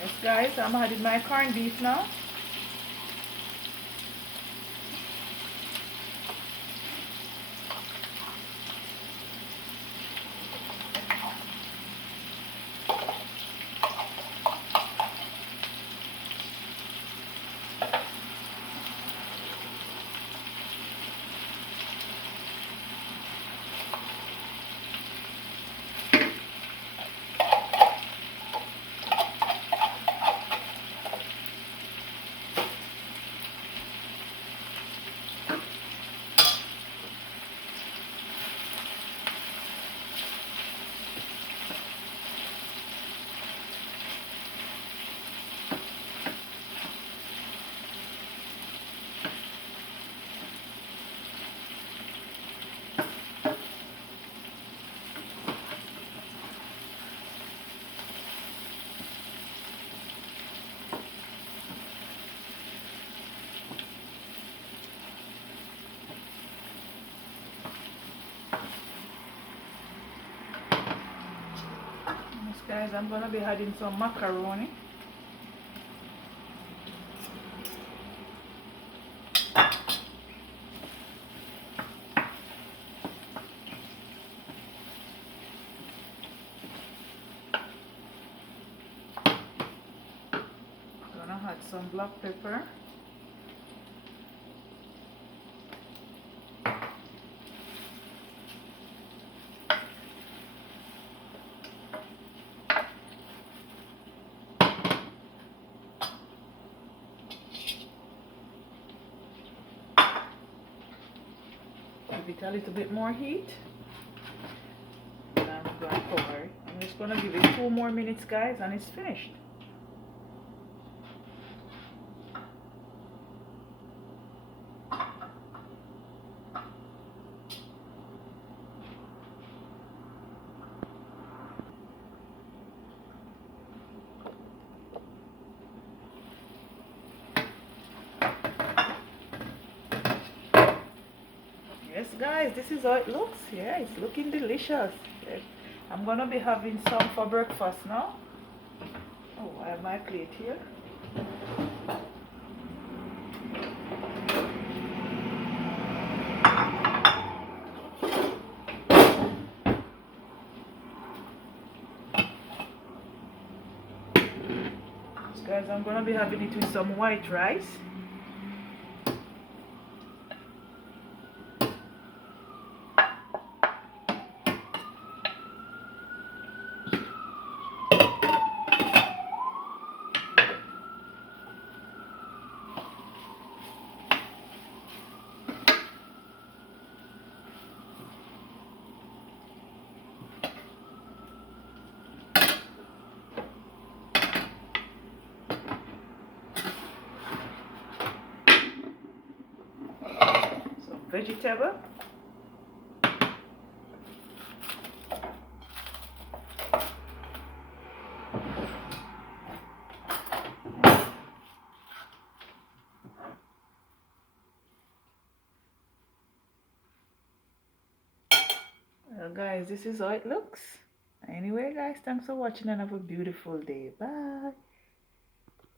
Yes, guys, I'm adding my corned beef now. Yes, guys, I'm gonna be adding some macaroni. Gonna add some black pepper. Give it a little bit more heat. And I'm gonna cover it. I'm just gonna give it 2 more minutes, guys, and it's finished. Guys, this is how it looks. Yeah, it's looking delicious. Yes. I'm gonna be having some for breakfast now. Oh, I have my plate here. So guys, I'm gonna be having it with some white rice. Some vegetable. Well, guys, this is how it looks. Anyway, guys, thanks for watching and have a beautiful day. Bye.